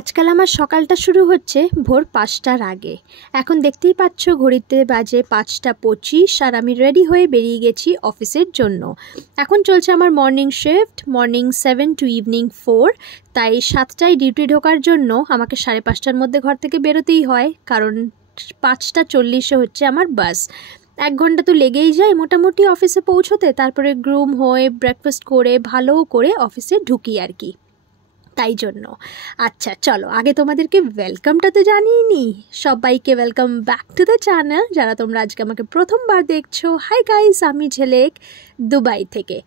আজকাল আমার সকালটা শুরু হচ্ছে ভোর ৫টার আগে। এখন দেখতেই পাচ্ছ ঘড়িতে বাজে ৫টা ২৫ আর আমি রেডি হয়ে বেরিয়ে গেছি অফিসের জন্য। এখন চলছে আমার morning shift, morning 7 to evening 4। তাই ৭টায় ডিউটি ঢোকার জন্য আমাকে ৫:৩০টার মধ্যে ঘর থেকে বেরোতেই হয়, কারণ ৫টা ৪০-এ হচ্ছে আমার বাস। ১ ঘন্টা তো লেগেই যায় মোটামুটি অফিসে পৌঁছোতে। তারপরে গ্রুম হয়ে ব্রেকফাস্ট করে ভালো করে অফিসে ঢুকি আর কি। তাই জন্য আচ্ছা চলো আগে তোমাদেরকে ওয়েলকামটা তো জানিয়ে নি। সবাইকে welcome back to the channel. যারা তোমরা আজকে আমাকে প্রথমবার দেখছো, হাই গাইস, আমি ঝিলিক দুবাই থেকে।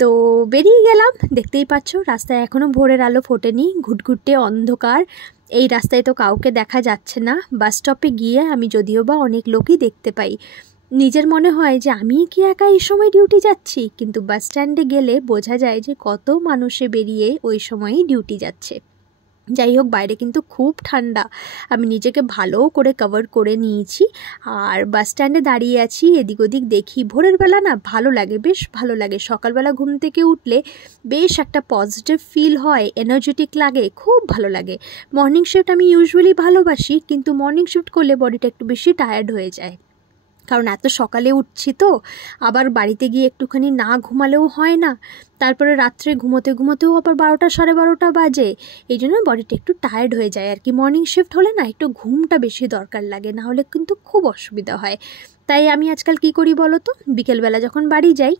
তো বেরিয়ে গেলাম, দেখতেই পাচ্ছ রাস্তায় এখনও ভোরের আলো ফোটেনি, ঘুটঘুটে অন্ধকার। এই রাস্তায় তো কাউকে দেখা যাচ্ছে না। বাস স্টপে গিয়ে আমি যদিও বা অনেক লোকই দেখতে পাই, নিজের মনে হয় যে আমি কি একা এই সময় ডিউটি যাচ্ছি, কিন্তু বাস স্ট্যান্ডে গেলে বোঝা যায় যে কত মানুষে বেরিয়ে ওই সময়ই ডিউটি যাচ্ছে। যাই হোক, বাইরে কিন্তু খুব ঠান্ডা, আমি নিজেকে ভালো করে কভার করে নিয়েছি। আর বাস স্ট্যান্ডে দাঁড়িয়ে আছি, এদিক ওদিক দেখি। ভোরের বেলা না ভালো লাগে, বেশ ভালো লাগে। সকালবেলা ঘুম থেকে উঠলে বেশ একটা পজিটিভ ফিল হয়, এনার্জেটিক লাগে, খুব ভালো লাগে। মর্নিং শিফট আমি ইউজুয়ালি ভালোবাসি, কিন্তু মর্নিং শিফট করলে বডিটা একটু বেশি টায়ার্ড হয়ে যায়, কারণ এত সকালে উঠছি তো। আবার বাড়িতে গিয়ে একটুখানি না ঘুমালেও হয় না, তারপরে রাত্রে ঘুমোতেও আবার 12টা 12:30 বাজে। এই জন্য বডিটা একটু টায়ার্ড হয়ে যায় আর কি। মর্নিং শিফট হলে না একটু ঘুমটা বেশি দরকার লাগে, না হলে কিন্তু খুব অসুবিধা হয়। তাই আমি আজকাল কি করি বলো তো, বিকেলবেলা যখন বাড়ি যাই,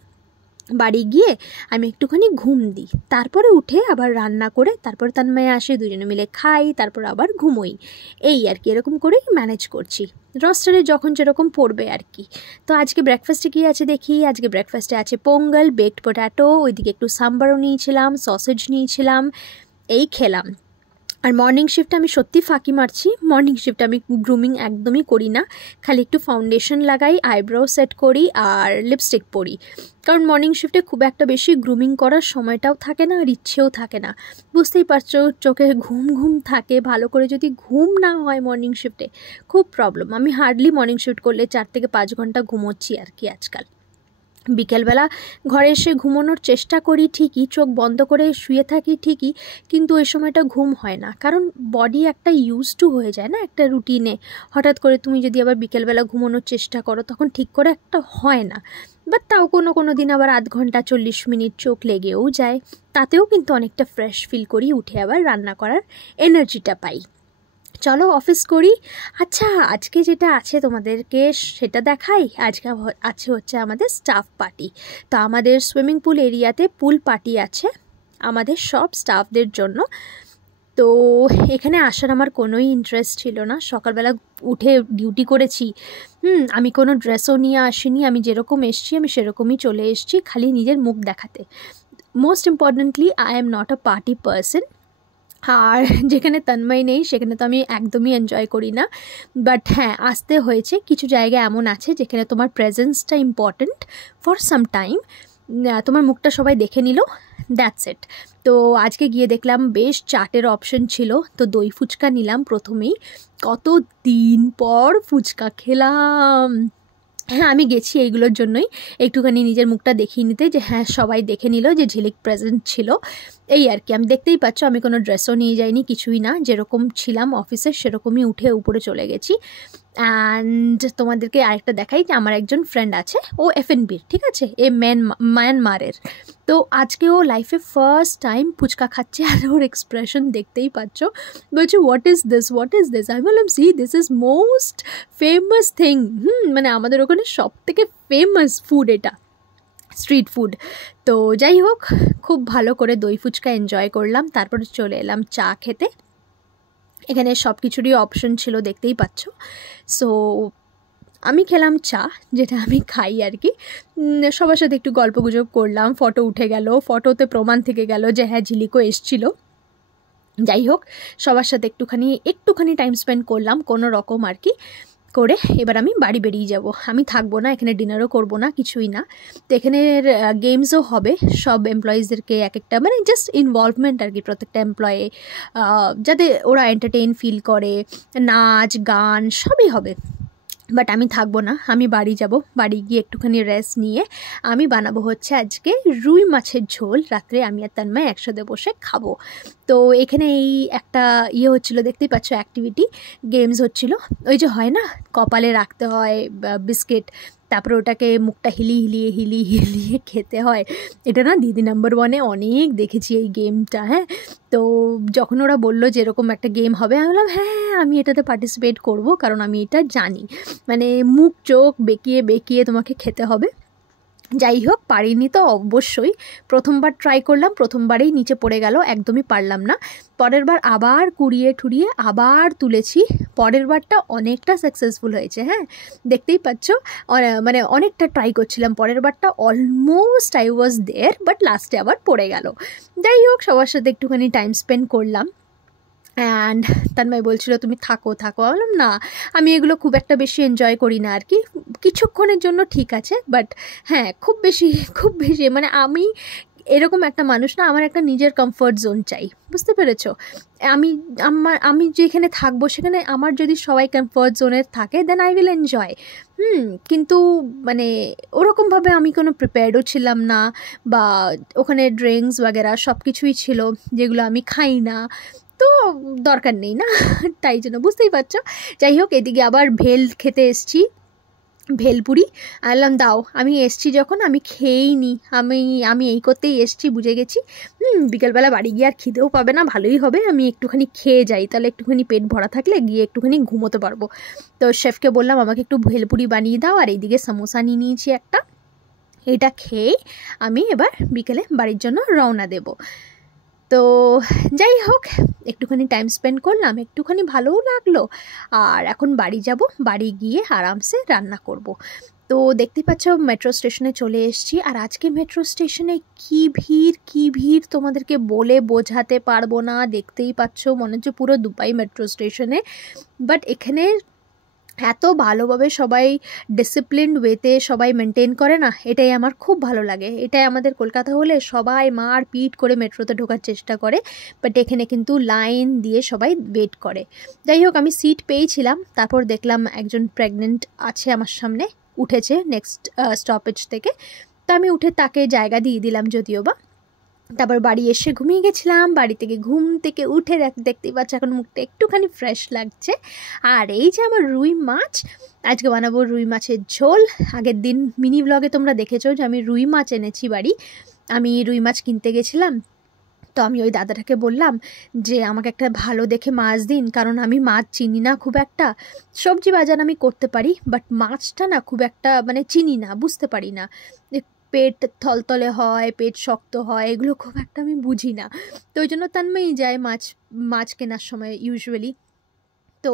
বাড়ি গিয়ে আমি একটুখানি ঘুম দিই, তারপরে উঠে আবার রান্না করে তারপর তন্ময় আসে, দুজনে মিলে খাই, তারপর আবার ঘুমোই। এই আর কি, এরকম করেই ম্যানেজ করছি, রোস্টারে যখন যেরকম পড়বে আর কি। তো আজকে ব্রেকফাস্টে কী আছে দেখি। আজকে ব্রেকফাস্টে আছে পোঙ্গল, বেকড পোট্যাটো, ওইদিকে একটু সাম্বারও নিয়েছিলাম, সসেজ নিয়েছিলাম, এই খেলাম। আর মর্নিং শিফটে আমি সত্যি ফাঁকি মারছি। মর্নিং শিফটে আমি গ্রুমিং একদমই করি না, খালি একটু ফাউন্ডেশন লাগাই, আইব্রো সেট করি আর লিপস্টিক পরি। কারণ মর্নিং শিফটে খুব একটা বেশি গ্রুমিং করার সময়টাও থাকে না আর ইচ্ছেও থাকে না। বুঝতেই পারছো, চোখে ঘুম ঘুম থাকে, ভালো করে যদি ঘুম না হয় মর্নিং শিফটে খুব প্রবলেম। আমি হার্ডলি মর্নিং শিফট করলে 4 থেকে 5 ঘন্টা ঘুমোচ্ছি আর কি আজকাল। বিকেলবেলা ঘরে এসে ঘুমানোর চেষ্টা করি ঠিকই, চোখ বন্ধ করে শুয়ে থাকি ঠিকই, কিন্তু ওই সময়টা ঘুম হয় না, কারণ বডি একটা ইউজ টু হয়ে যায় না একটা রুটিনে। হঠাৎ করে তুমি যদি আবার বিকেলবেলা ঘুমানোর চেষ্টা করো, তখন ঠিক করে একটা হয় না। বাট তাও কোনো দিন আবার আধ ঘন্টা 40 মিনিট চোখ লেগেও যায়, তাতেও কিন্তু অনেকটা ফ্রেশ ফিল করি, উঠে আবার রান্না করার এনার্জিটা পাই। চলো অফিস করি। আচ্ছা, আজকে যেটা আছে তোমাদেরকে সেটা দেখাই। আজকে আছে হচ্ছে আমাদের স্টাফ পার্টি। তো আমাদের সুইমিং পুল এরিয়াতে পুল পার্টি আছে আমাদের সব স্টাফদের জন্য। তো এখানে আসার আমার কোনোই ইন্টারেস্ট ছিল না, সকালবেলা উঠে ডিউটি করেছি। আমি কোনো ড্রেসও নিয়ে আসিনি, আমি যেরকম এসছি আমি সেরকমই চলে এসছি, খালি নিজের মুখ দেখাতে। Most importantly, I am not a party person. আর যেখানে তন্ময় নেই সেখানে তো আমি একদমই এনজয় করি না। বাট হ্যাঁ, আসতে হয়েছে। কিছু জায়গা এমন আছে যেখানে তোমার প্রেজেন্সটা ইম্পর্ট্যান্ট ফর সাম টাইম। তোমার মুখটা সবাই দেখে নিল, দ্যাটস ইট। তো আজকে গিয়ে দেখলাম বেশ চাটের অপশন ছিল, তো দই ফুচকা নিলাম প্রথমেই। কত দিন পর ফুচকা খেলাম। হ্যাঁ, আমি গেছি এইগুলোর জন্যই, একটুখানি নিজের মুখটা দেখিয়ে নিতে, যে হ্যাঁ সবাই দেখে নিল যে ঝিলিক প্রেজেন্ট ছিল, এই আর কি। আমি দেখতেই পাচ্ছ আমি কোনো ড্রেসও নিয়ে যাইনি, কিছুই না, যেরকম ছিলাম অফিসে সেরকমই উঠে উপরে চলে গেছি। অ্যান্ড তোমাদেরকে আরেকটা দেখাই, যে আমার একজন ফ্রেন্ড আছে, ও এফএনবির, ঠিক আছে, মায়ানমারের। তো আজকে ও লাইফে ফার্স্ট টাইম ফুচকা খাচ্ছে, আর ওর এক্সপ্রেশন দেখতেই পাচ্ছ, বলছে হোয়াট ইজ দিস। আমি বললাম see, this is most famous thing. মানে আমাদের ওখানে সব থেকে ফেমাস ফুড এটা, স্ট্রিট ফুড। তো যাই হোক, খুব ভালো করে দই ফুচকা এনজয় করলাম, তারপরে চলে এলাম চা খেতে। এখানে সব কিছুরই অপশন ছিল, দেখতেই পাচ্ছ। সো আমি খেলাম চা, যেটা আমি খাই আর কি। সবার সাথে একটু গল্পগুজব করলাম, ফটো উঠে গেল, ফটোতে প্রমাণ থেকে গেল যে হ্যাঁ ঝিলিকও এসছিল। যাই হোক, সবার সাথে একটুখানি টাইম স্পেন্ড করলাম কোনো রকম আর কি করে। এবার আমি বাড়ি বেরিয়ে যাব, আমি থাকবো না এখানে, ডিনারও করব না, কিছুই না। তো এখানের গেমসও হবে, সব এমপ্লয়িজদেরকে এক একটা, মানে জাস্ট ইনভলভমেন্ট আর কি, প্রত্যেকটা এমপ্লয়ে যাতে ওরা এন্টারটেইন ফিল করে, নাচ গান সবই হবে। বাট আমি থাকবো না, আমি বাড়ি যাব। বাড়ি গিয়ে একটুখানি রেস্ট নিয়ে আমি বানাবো হচ্ছে আজকে রুই মাছের ঝোল। রাত্রে আমি আর তন্ময় একসাথে বসে খাবো। তো এখানে এই একটা হচ্ছিলো, দেখতেই পাচ্ছ, অ্যাক্টিভিটি গেমস হচ্ছিল। ওই যে হয় না, কপালে রাখতে হয় বিস্কিট, তারপরে ওটাকে মুখটা হিলিয়ে খেতে হয়। এটা না দিদি নাম্বার ওয়ানে অনেক দেখেছি এই গেমটা। হ্যাঁ, তো যখন ওরা বললো যে এরকম একটা গেম হবে, আমি বললাম হ্যাঁ আমি এটাতে পার্টিসিপেট করব, কারণ আমি এটা জানি, মানে মুখ চোখ বেঁকিয়ে তোমাকে খেতে হবে। যাই হোক, পারিনি তো অবশ্যই। প্রথমবার ট্রাই করলাম, প্রথমবারেই নিচে পড়ে গেল, একদমই পারলাম না। পরের বার আবার কুড়িয়ে ঠুরিয়ে আবার তুলেছি, পরের বারটা অনেকটা সাকসেসফুল হয়েছে। হ্যাঁ, দেখতেই পাচ্ছ, মানে অনেকটা ট্রাই করছিলাম, পরের বারটা almost I was there, but লাস্টে আবার পড়ে গেল। যাই হোক, সবার সাথে একটুখানি টাইম স্পেন্ড করলাম। অ্যান্ড তন্ময় বলছিল তুমি থাকো। বললাম না, আমি এগুলো খুব একটা বেশি এনজয় করি না আর কি, কিছুক্ষণের জন্য ঠিক আছে, বাট হ্যাঁ খুব বেশি মানে আমি এরকম একটা মানুষ না, আমার একটা নিজের কমফর্ট জোন চাই, বুঝতে পেরেছো? আমি যেখানে থাকবো সেখানে আমার যদি সবাই কমফর্ট জোনের থাকে, দেন আই উইল এনজয়। কিন্তু মানে ওরকমভাবে আমি কোনো প্রিপেয়ার্ডও ছিলাম না, বা ওখানে ড্রিঙ্কস वगैरह সব কিছুই ছিল যেগুলো আমি খাই না, তো দরকার নেই না তাই জন্য, বুঝতেই পারছো। যাই হোক, এদিকে আবার ভেল খেতে এসছি, ভেলপুরি আনলাম, দাও, আমি এসছি যখন আমি খেয়েই নি, আমি এই করতেই এসছি, বুঝে গেছি। বিকেলবেলা বাড়ি গিয়ে আর খিদেও পাবে না, ভালোই হবে আমি একটুখানি খেয়ে যাই, তাহলে একটুখানি পেট ভরা থাকলে গিয়ে একটুখানি ঘুমোতে পারবো। তো শেফকে বললাম আমাকে একটু ভেলপুরি বানিয়ে দাও, আর এইদিকে সমোসা নিয়ে নিয়েছি একটা, এটা খেয়ে আমি এবার বিকেলে বাড়ির জন্য রওনা দেব। তো যাই হোক, একটুখানি টাইম স্পেন্ড করলাম, একটুখানি ভালোও লাগলো। আর এখন বাড়ি যাব, বাড়ি গিয়ে আরামসে রান্না করব। তো দেখতেই পাচ্ছ মেট্রো স্টেশনে চলে এসেছি, আর আজকে মেট্রো স্টেশনে কি ভিড় তোমাদেরকে বলে বোঝাতে পারবো না। দেখতেই পাচ্ছ, মনে হচ্ছে পুরো দুবাই মেট্রো স্টেশনে। বাট এখানে এত ভালোভাবে সবাই ডিসিপ্লিনড ওয়েতে সবাই মেনটেন করে না, এটাই আমার খুব ভালো লাগে। এটাই আমাদের কলকাতা হলে সবাই মার পিট করে মেট্রোতে ঢোকার চেষ্টা করে, বাট এখানে কিন্তু লাইন দিয়ে সবাই ওয়েট করে। যাই হোক, আমি সিট পেয়েছিলাম, তারপর দেখলাম একজন প্রেগনেন্ট আছে আমার সামনে, উঠেছে নেক্সট স্টপেজ থেকে, তো আমি উঠে তাকে জায়গা দিয়ে দিলাম যদিও বা। তারপর বাড়ি এসে ঘুমিয়ে গেছিলাম, বাড়ি থেকে ঘুম থেকে উঠে দেখতেই পাচ্ছ এখন মুখটা একটুখানি ফ্রেশ লাগছে। আর এই যে আমার রুই মাছ, আজকে বানাবো রুই মাছের ঝোল। আগের দিন মিনি ব্লগে তোমরা দেখেছো যে আমি রুই মাছ এনেছি বাড়ি, আমি রুই মাছ কিনতে গেছিলাম, তো আমি ওই দাদাটাকে বললাম যে আমাকে একটা ভালো দেখে মাছ দিন, কারণ আমি মাছ চিনি না খুব একটা। সবজি বাজার আমি করতে পারি, বাট মাছটা না খুব একটা মানে চিনি না, বুঝতে পারি না, পেট থলতলে হয়, পেট শক্ত হয়, এগুলো খুব একটা আমি বুঝি না। তো ওই জন্য তন্ময়ই যায় মাছ কেনার সময় ইউজুয়ালি। তো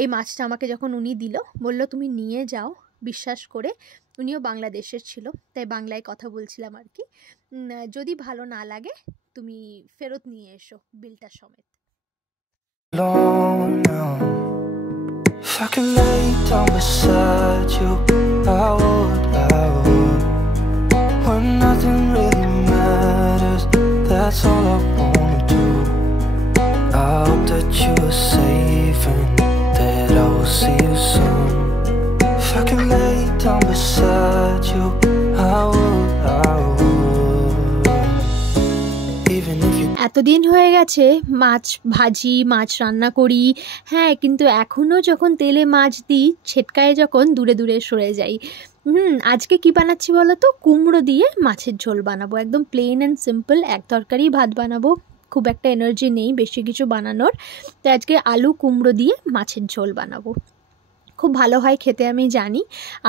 এই মাছটা আমাকে যখন উনি দিল, বলল তুমি নিয়ে যাও, বিশ্বাস করে। উনিও বাংলাদেশের ছিল, তাই বাংলায় কথা বলছিলাম আর কি। যদি ভালো না লাগে তুমি ফেরত নিয়ে এসো বিলটা সমেত। If I could lay down beside you, I would. When nothing really matters, that's all I wanna do. I hope that you are safe and that I will see you soon. If I could lay down beside you, I would. Even if you এতদিন হয়ে গেছে মাছ ভাজি, মাছ রান্না করি, হ্যাঁ, কিন্তু এখনও যখন তেলে মাছ দিই ছেটকায় যখন দূরে সরে যাই। আজকে কি বানাচ্ছি বলো তো? কুমড়ো দিয়ে মাছের ঝোল বানাবো, একদম প্লেন অ্যান্ড সিম্পল। এক তরকারি ভাত বানাবো, খুব একটা এনার্জি নেই বেশি কিছু বানানোর, তো আজকে আলু কুমড়ো দিয়ে মাছের ঝোল বানাবো। খুব ভালো হয় খেতে আমি জানি।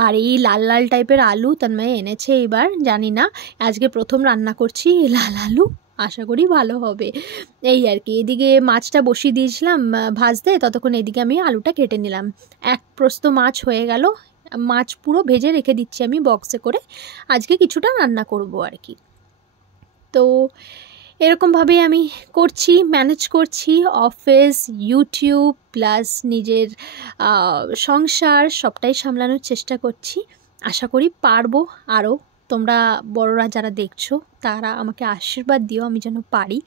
আর এই লাল লাল টাইপের আলু তন্ময় এনেছে এবার, জানি না, আজকে প্রথম রান্না করছি লাল আলু, আশা করি ভালো হবে। এই আর কি, এদিকে মাছটা বসিয়ে দিয়েছিলাম ভাজতে, ততক্ষণ এদিকে আমি আলুটা কেটে নিলাম। এক প্রস্ত মাছ হয়ে গেল, মাছ পুরো ভেজে রেখে দিচ্ছি আমি বক্সে করে, আজকে কিছুটা রান্না করব আর কি। তো এরকমভাবেই আমি করছি, ম্যানেজ করছি, অফিস, ইউটিউব প্লাস নিজের সংসার সবটাই সামলানোর চেষ্টা করছি। আশা করি পারবো আরও। তোমরা বড়রা যারা দেখছো তারা আমাকে আশীর্বাদ দিও আমি যেন পারি।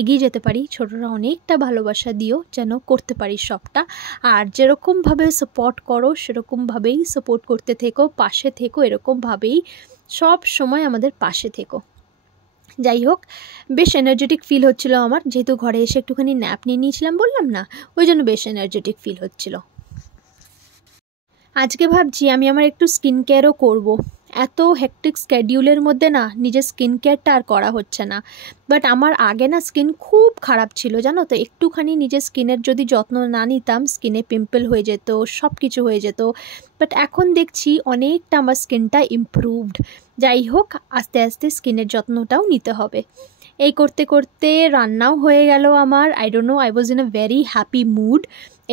এগিয়ে যেতে পারি, ছোটরা অনেকটা ভালোবাসা দিও যেন করতে পারি সবটা। আর যেরকমভাবে সাপোর্ট করো সেরকমভাবেই সাপোর্ট করতে থেকো, পাশে থেকো, এরকমভাবেই সব সময় আমাদের পাশে থেকো। যাই হোক, বেশ এনার্জেটিক ফিল হচ্ছিল আমার, যেহেতু ঘরে এসে একটুখানি ন্যাপ নিয়ে নিয়েছিলাম বললাম না, ওই জন্য বেশ এনার্জেটিক ফিল হচ্ছিল। আজকে ভাবছি আমি আমার একটু স্কিন কেয়ারও করবো। এত হেকটিক স্কেডিউলের মধ্যে না নিজের স্কিন কেয়ারটা আর করা হচ্ছে না। বাট আমার আগে না স্কিন খুব খারাপ ছিল জানো তো, একটুখানি নিজের স্কিনের যদি যত্ন না নিতাম স্কিনে পিম্পল হয়ে যেত, সব কিছু হয়ে যেত। বাট এখন দেখছি অনেকটা আমার স্কিনটা ইমপ্রুভড। যাই হোক, আস্তে আস্তে স্কিনের যত্নটাও নিতে হবে। এই করতে করতে রান্নাও হয়ে গেল আমার। I don't know, I was in a very happy mood.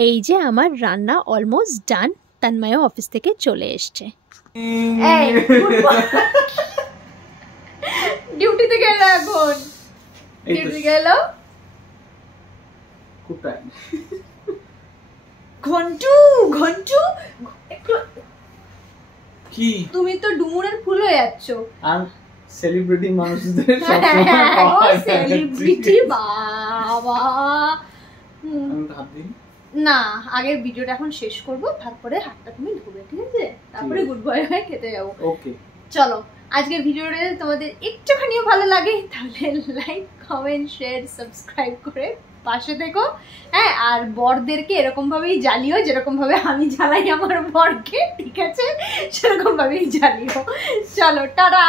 এই যে আমার রান্না অলমোস্ট ডান। তন্ময়ও অফিস থেকে চলে এসছে। ডিউটিতে গেল, এখন ডিউটি গেল। ঘন্টু ঘন্টু কি তুমি তো ডুমুরের ফুল হয়ে যাচ্ছ। আর সেলিব্রিটি মানুষদের সবসময় পাওয়া যায় সেলিব্রিটি বাবা। না, আগের ভিডিওটা এখন শেষ করব, তারপরে হাতটা তুমি ধুবে, ঠিক আছে? তারপরে গুড বয় হয়ে খেতে যাবো। ওকে চলো, আজকের ভিডিওটা তোমাদের একটুখানিও ভালো লাগে তাহলে লাইক, কমেন্ট, শেয়ার, সাবস্ক্রাইব করে পাশে থেকো। হ্যাঁ, আর বরদেরকে এরকম ভাবেই জ্বালিও যেরকম ভাবে আমি জ্বালাই আমার বরকে, ঠিক আছে? সেরকম ভাবেই জ্বালিও। চলো, টাটা।